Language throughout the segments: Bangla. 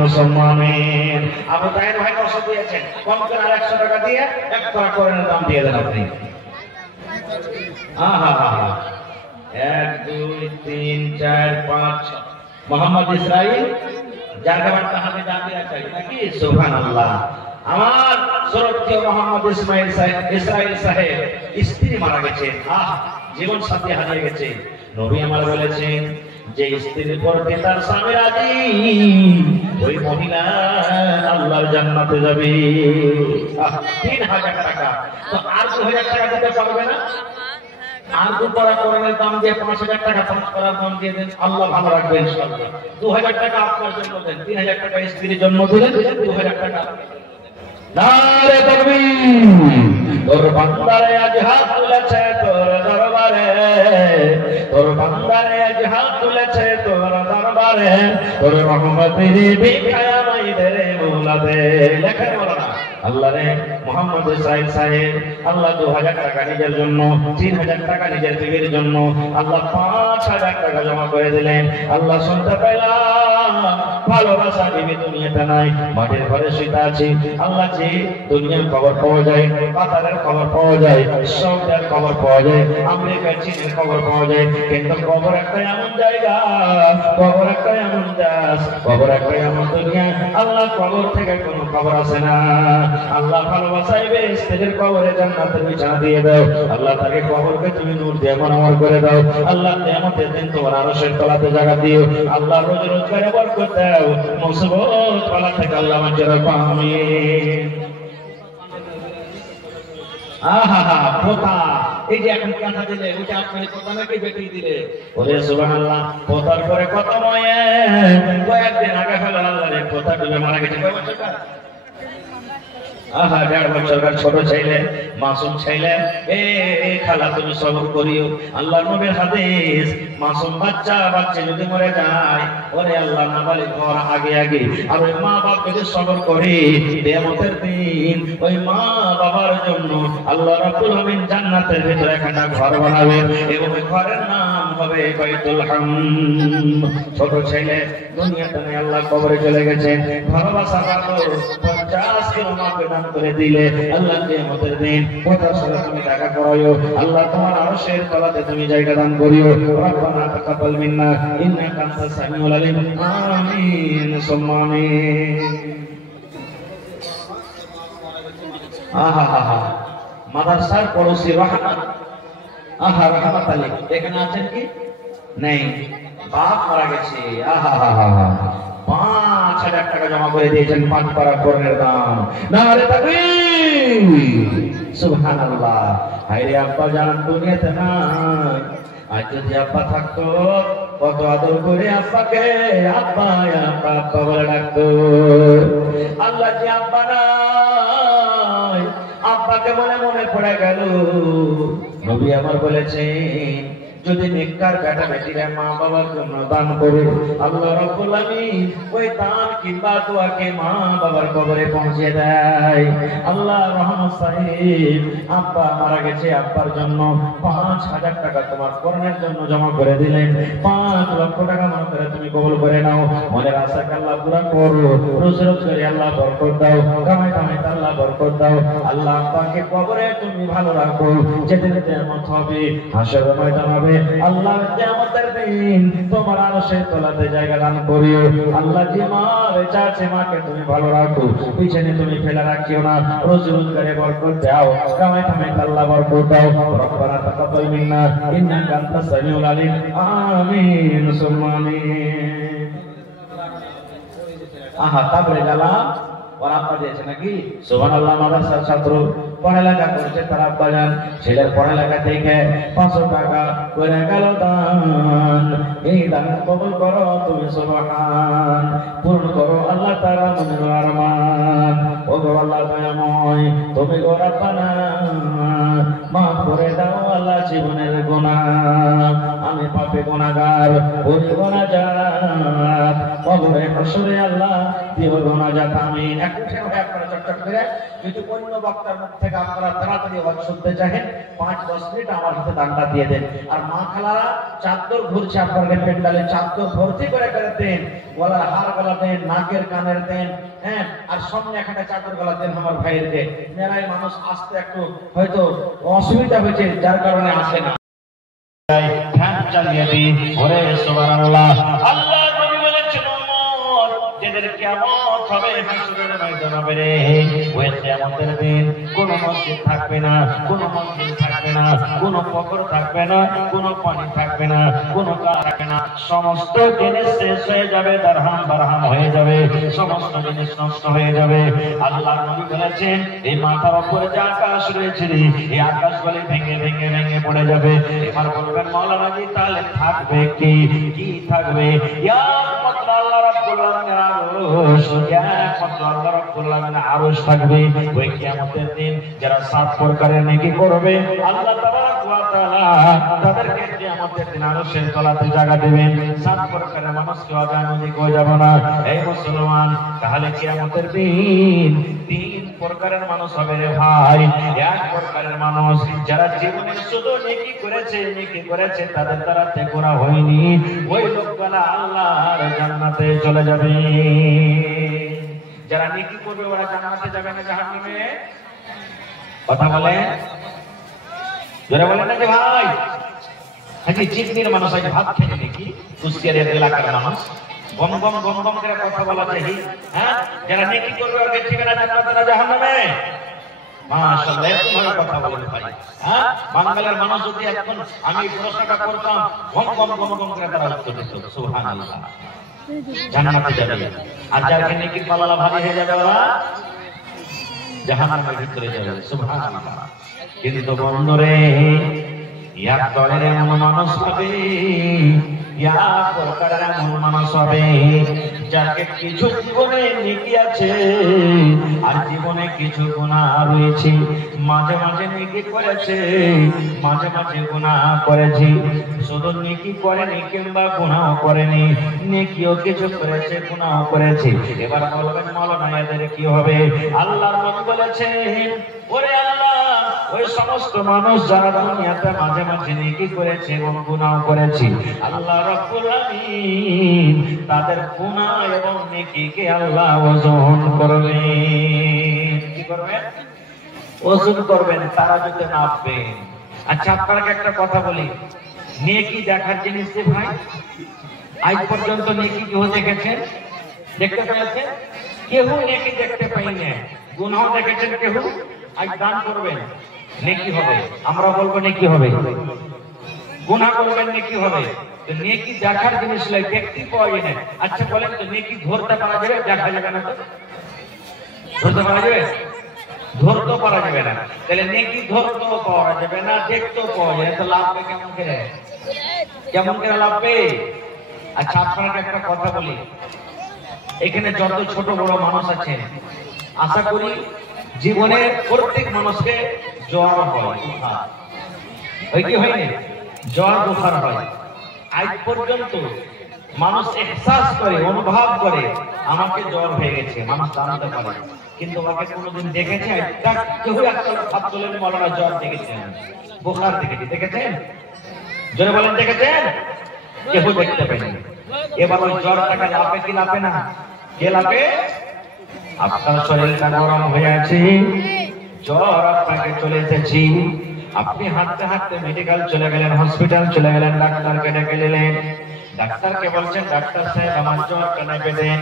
মুসলমানের আবু তাহের ভাই কত দিয়েছেন? কম করে আর 100 টাকা দিয়ে এক টাকা কোরআনের দাম দিয়ে দেন আপনি। আহা হা হা 1 2 3 4 5 মোহাম্মদ ইসরাইল যার খাবার তাহাকে দাম দেওয়া চাই নাকি? সুবহানাল্লাহ। আমার শ্রদ্ধেয় মোহাম্মদ ইসরাইল সাহেব স্ত্রী মারা গেছে, জীবন সাথী হারিয়ে গেছে। নবী আমার বলেছেন যে স্ত্রীর প্রতি তার স্বামী রাজি, ওই মহিলা আল্লাহর জান্নাতে যাবে। 3000 টাকা তো আর 2000 টাকা দিতে পারবে না? আর দুপারা কোরআনের দাম দিয়ে 5000 টাকা খরচ করার দাম দিয়ে দেন, আল্লাহ ভালো রাখবে ইনশাআল্লাহ। 2000 টাকা আপনার জন্য দেন, 3000 টাকা স্ত্রীর জন্য দিলেন, 2000 টাকা। নারে তাকবীর। তোর বান্দারে আজ হাত তুলেছে তোর দরবারে, তোর বান্দারে আজ হাত তুলেছে তোর দরবারে, তোর রহমতের ভিক্ষায় আমায় দে মওলা দে। লেখেন মাওলানা আল্লাহ রে মোহাম্মদ ইসরাইল সাহেব আল্লাহ 2000 টাকা নিজের জন্য, 3000 টাকা নিজের বিবির জন্য, আল্লাহ 5000 টাকা জমা করে দিলেন। আল্লাহ শুনতে পেলাম ভালোবাসা বিবি দুনিয়াতে নাই, মাটির ঘরে শুয়ে আছে। আল্লাহ যে দুনিয়ার খবর পাওয়া যায়, কাতারের খবর পাওয়া যায়, সৌদির খবর পাওয়া যায়, আমেরিকা চীনের খবর পাওয়া যায়, কিন্তু কবর একটা এমন জায়গা, কবর একটা এমন দেশ, কবর একটা এমন দুনিয়া, আল্লাহ কবর থেকে কোনো খবর আসে না। আল্লাহ ভালোবাসাইবে স্ত্রীর কবরে জান্নাতের বিছানা দিয়ে দাও। আল্লাহ তাকে কবরকে তুমি নূর দিয়ে মনোহর করে দাও। আল্লাহ কিয়ামতের দিন তোমার আরশের তলাতে জায়গা দিও। আল্লাহ রোজ রোজগারে বরকত দাও, মুসিবত বালা থেকে আল্লাহ বাঁচিয়ে রাখো। আমিন। আহা পোতা, এই যে এখন কথা দিলে ওটা আপনি পোতা নাকি বেটি দিলে? ওরে সুবহানাল্লাহ। পোতার পরে কত ময়ে, কয়েকদিন আগে হলো আল্লাহর পোতা ডুবে মারা গেছে। কয় বছর? আহা 1.5 বছরকার ছোট ছেলে, মাসুম ছেলে। এ খালা তুমি সবর করিও। আল্লাহর নবীর হাদিস, মাসুম বাচ্চা যদি মরে যায়, ওরে আল্লাহ নাবালিগ হওয়ার আগে আগে আর ওই মা বাপ যদি সবর করে, কিয়ামতের দিন ওই মা বাবার জন্য আল্লাহ রাব্বুল আমিন জান্নাতের ভিতরে একটা ঘর বানাবে এবং ওই ঘরের নাম হবে বাইতুল হামদ। ছোট ছেলে দুনিয়াতে নেই, আল্লাহ কবরে চলে গেছে। ভালোবাসা রাখো, 50 কিলো মাপে দান করে দিলে আল্লাহ কিয়ামতের দিন 50 সালে তুমি টাকা করাইও। আল্লাহ তোমার আরশের তলাতে তুমি জায়গা দান করিও। রব্বানা তাকাব্বাল মিন্না ইন্নাকা আনতাস সামিউল আলিম। আমিন সুম্মা আমিন। আহা হা হা মাদ্রাসার পড়োশি রহমান, আহা রহমত আলী এখানে আছেন কি? নেই, বাপ মারা গেছে। আহা হা হা হা 5000 টাকা জমা করে দিয়েছেন 5 পারা কোরআনের দাম। নারে তাকবীর, সুবহানাল্লাহ। হায়রে আব্বা জান দুনিয়াতে নাই, আজ যদি আব্বা থাকতো কত আদর করে আব্বাকে আব্বা আব্বা আব্বা বলে ডাকতো। আল্লাহ যে আব্বা নাই, আব্বাকে মনে মনে পড়ে গেল। নবী আমার বলেছেন যদি নেককার বেটা বেটিরা মা বাবার জন্য দান করে, আল্লাহ রাব্বুল আমিন ওই দান কিংবা দোয়াকে মা বাবার কবরে পৌঁছে দেয়। আল্লাহ রহমত সাহেব আব্বা মারা গেছে, আব্বার জন্য 5000 টাকা তোমার কোরআনের জন্য জমা করে দিলেন। 5 লক্ষ টাকা মনে করে তুমি কবুল করে নাও। মনের আশাকে আল্লাহ পুরা করো, রোজ রোজ করে আল্লাহ বরকত দাও, কামাই কামাই আল্লাহ বরকত দাও। আল্লাহ আব্বাকে কবরে তুমি ভালো রাখো, যেতে যেতে এমন হবে হাসরের ময়দান হবে, আল্লাহ কিয়ামতের দিন তোমার আরশের তলাতে জায়গা দান করিও। আল্লাহ যে মা বেঁচে আছে মাকে তুমি ভালো রাখো, পিছনে তুমি ফেলে রাখিও না, রোজ রোজগারে বরকত দাও, কামাই কামাই আল্লাহ বরকত দাও। রব্বানা তাকাব্বাল মিন্না ইন্নাকা আনতাস সামিউল আলিম। আমিন সুম্মা আমিন। আহা তারপরে গেলাম ওর আব্বা দিয়েছে নাকি? সুবহানাল্লাহ। মাদ্রাসার ছাত্র পড়ালেখা করছে, তার আব্বা জান ছেলের পড়ালেখা থেকে 500 টাকা করে গেল দান। এই দান কবুল করো তুমি সুবহান, পূর্ণ করো আল্লাহ তাআলা মনের আরমান। ও গো আল্লাহ দয়াময়, তুমি গো রব্বানা মাফ করে দাও আল্লাহ জীবনের গুনাহ। আমি পাপী গুনাহগার, ওই গুনাহগার কবরে হাসরে আল্লাহ দিব গুনাহগার। আমিন। একটু সময় আপনারা চটচট করে যদি অন্য বক্তার মুখ থেকে আপনারা তাড়াতাড়ি ওয়াজ শুনতে চাহেন 5-10 মিনিট আমার সাথে দানটা দিয়ে দেন। আর মা খালারা চাদর ঘুরছে আপনাদের পেন্ডালে, চাদর ভর্তি করে করে দেন, গলার হার গলা দেন, নাকের কানের দেন, হ্যাঁ, আর সামনে একটা চাদর গলা দেন আমার ভাইয়েরকে। মেলায় মানুষ আসতে একটু হয়তো অসুবিধা হয়েছে, যার কারণে আসে না। ফ্যান চালিয়ে দিই, ওরে সুবহানাল্লাহ। আল্লাহ নবী বলেছেন উম্মত যেদের কিয়ামত হবে হাসরের ময়দানে হবে রে, ওই কিয়ামতের দিন কোনো মসজিদ থাকবে না, কোনো মন্দির থাকবে না, কোনো পুকুর থাকবে না, কোনো পানি থাকবে না, কোনো কাজ থাকবে না, সমস্ত জিনিস শেষ হয়ে যাবে, দারহাম বারহাম হয়ে যাবে, সমস্ত জিনিস নষ্ট হয়ে যাবে। আল্লাহ নবী বলেছেন এই মাথার উপরে যে আকাশ রয়েছে রে, এই আকাশ বলে ভেঙে ভেঙে ভেঙে পড়ে যাবে। এবার বলবেন মাওলানা জি তাহলে থাকবে কি? কি থাকবে? একমাত্র আল্লাহ রাব্বুল আলামিনের আরশ, একমাত্র আল্লাহ রাব্বুল আলামিনের আরশ থাকবে। ওই কিয়ামতের দিন যারা 7 প্রকারের নেকি করবে আল্লাহ তাবারক ওয়া তাআলা তাদেরকে কিয়ামতের দিন আরশের তলাতে জায়গা দিবেন। 7 প্রকারের মানুষ কেউ জানুনি কই যাব না। এই মুসলমান, তাহলে কিয়ামতের দিন 3 প্রকারের মানুষ হবে রে ভাই। এক প্রকারের মানুষ যারা জীবনে শুধু নেকি করেছে তাদের দ্বারাতে করা হয়নি, ওই লোকগুলা আল্লাহর জান্নাতে চলে যাবে। যারা নেকি করবে ওরা জান্নাতে যাবে না জাহান্নামে? কথা বলে যারা বলে না যে ভাই আজকে চিকনির মানুষ আজ ভাত খেয়ে নাকি কুষ্টিয়ার এলাকার মানুষ গম গম গম গম করে কথা বলা চাই। হ্যাঁ, যারা নেকি করবে ওরা ঠিক না জান্নাতে না জাহান্নামে? মাশাআল্লাহ, এরকম ভাবে কথা বলেন ভাই। হ্যাঁ, বাঙালির মানুষ যদি এখন আমি প্রশ্নটা করতাম গম গম গম গম করে তারা উত্তর দিত সুবহানাল্লাহ, জান্নাতে যাবে। আর যারা নেকি পালালা ভারী হয়ে যাবে ওরা জাহান্নামের ভিতরে যাবে সুবহানাল্লাহ। কিন্তু বন্ধুরে এক দলের এমন মানুষ হবে, এক প্রকারের এমন মানুষ হবে যাকে কিছু জীবনে নেকি আছে আর জীবনে কিছু গুনাহ রয়েছে। মাঝে মাঝে নেকি করেছে, মাঝে মাঝে গুনাহ করেছে। শুধু নেকি করেনি কিংবা গুনাহ করেনি, নেকিও কিছু করেছে, গুনাহ করেছে। এবার বলবেন মাওলানা এদের কি হবে? আল্লাহর নবী বলেছেন ওরে আল্লাহ, ওই সমস্ত মানুষ যারা দুনিয়াতে মাঝে মাঝে নেকি করেছে এবং গুনাহ করেছে, আল্লাহ রাব্বুল আলামিন তাদের গুনাহ এবং নেকিকে আল্লাহ ওজন করবেন। কি করবেন? ওজন করবেন, তারা যদি মাপবেন। আচ্ছা, আপনাকে একটা কথা বলি, নেকি দেখার জিনিস যে ভাই, আজ পর্যন্ত নেকি কেউ দেখেছেন? দেখতে পেয়েছেন? কেউ নেকি দেখতে পাই না। গুনাহ দেখেছেন কেউ? আজ দান করবেন, নেকি হবে। আমরা বলবো নেকি হবে। গুনাহ করবেন, নেকি হবে। তো নেকি দেখার জিনিস নয়, দেখতে পাওয়া যায় না। আচ্ছা বলেন তো, নেকি ধরতে পারা যাবে? দেখা যাবে না তো? ধরতে পারা যাবে? ধরতে পারা যাবে না। তাহলে নেকি ধরতেও পাওয়া যাবে না, দেখতেও পাওয়া যায়, তো লাভবে কেমন করে? কেমন করে লাভবে? আচ্ছা, আপনাকে একটা কথা বলি, এখানে যত ছোট বড় মানুষ আছেন, আশা করি জীবনে প্রত্যেক মানুষকে জ্বর হয়, হয় কি হয়নি? জ্বর বুখার হয়। আজ পর্যন্ত মানুষ এহসাস করে, অনুভব করে আমাকে জ্বর হয়ে গেছে, মানুষ জানতে পারে, কিন্তু ওকে কোনোদিন দেখেছে? কেউ একটা ভাব তোলেন মাওলানা জ্বর দেখেছেন, বুখার দেখেছি, দেখেছেন? জোরে বলেন দেখেছেন? কেউ দেখতে পায়নি। এবার ওই জ্বরটাকে লাভে কি লাভে না? কে লাভে? আপনার শরীরটা গরম হয়ে আছে, জ্বর আপনাকে চলে এসেছি, আপনি হাঁটতে হাঁটতে মেডিকেল চলে গেলেন, হসপিটাল চলে গেলেন, ডাক্তারকে ডেকে নিলেন। ডাক্তারকে বলছেন ডাক্তার সাহেব আমার জ্বরটা নেবে দেন,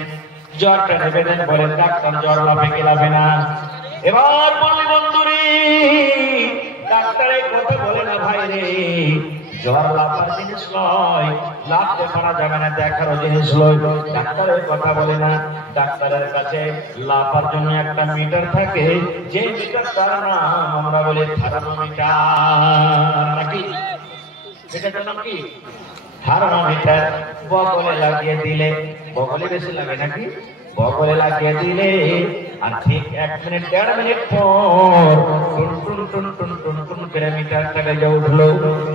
জ্বরটা নেবে দেন। বলেন ডাক্তার জ্বর লাভে কি লাভে না? এবার বলি বন্ধুরে, ডাক্তারের কথা বলে না ভাই রে, জ্বর লাভার জিনিস নয়, লাভতে পারা যাবে না, দেখারও জিনিস নয়। ডাক্তারের কথা বলে না। ডাক্তারের কাছে লাভার জন্য একটা মিটার থাকে, যে মিটারটার নাম আমরা বলি থার্মোমিটার, নাকি? এটার নাম কি? থার্মোমিটার বগলে লাগিয়ে দিলে, বগলে বেশি লাগে নাকি, বগলে লাগিয়ে দিলে আর ঠিক 1 মিনিট 1.5 মিনিট পর টুন টুন টুন টুন টুন টুন করে মিটারটা যে উঠলো।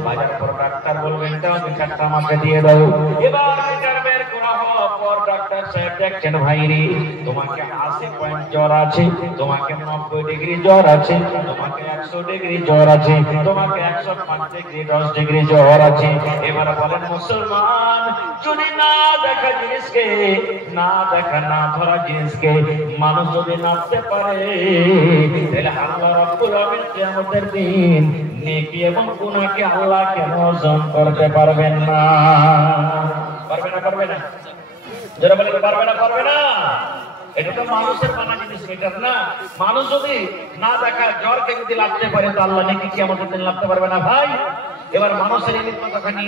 বাজার পর ডাক্তার বলবেন দাও মিটারটা আমাকে দিয়ে দাও। এবার মিটার বের করা হওয়ার পর ডাক্তার সাহেব দেখছেন ভাইরে তোমাকে 80 পয়েন্ট জ্বর আছে, তোমাকে 90 ডিগ্রি জ্বর আছে, তোমাকে 100 ডিগ্রি জ্বর আছে, তোমাকে 105 ডিগ্রি 10 ডিগ্রি জ্বর আছে। এবার বলেন মুসলমান, যদি না দেখা জিনিসকে, না দেখা না ধরা জিনিসকে মানুষ যদি নামতে পারে, তাহলে আল্লাহ রাব্বুল আলামিন কিয়ামতের দিন নেকি এবং গুনাহকে আল্লাহ কেন ওজন করতে পারবেন না? পারবে না, পারবে না? যারা বলে পারবে না, পারবে না। এটা তো মানুষের বানা জিনিস, মিটার না। মানুষ যদি না দেখা জ্বরকে যদি লাগতে পারে, তো আল্লাহ নেকি কিয়ামতের দিন লাগতে পারবে না ভাই। এবার মানুষের এই কথাখানি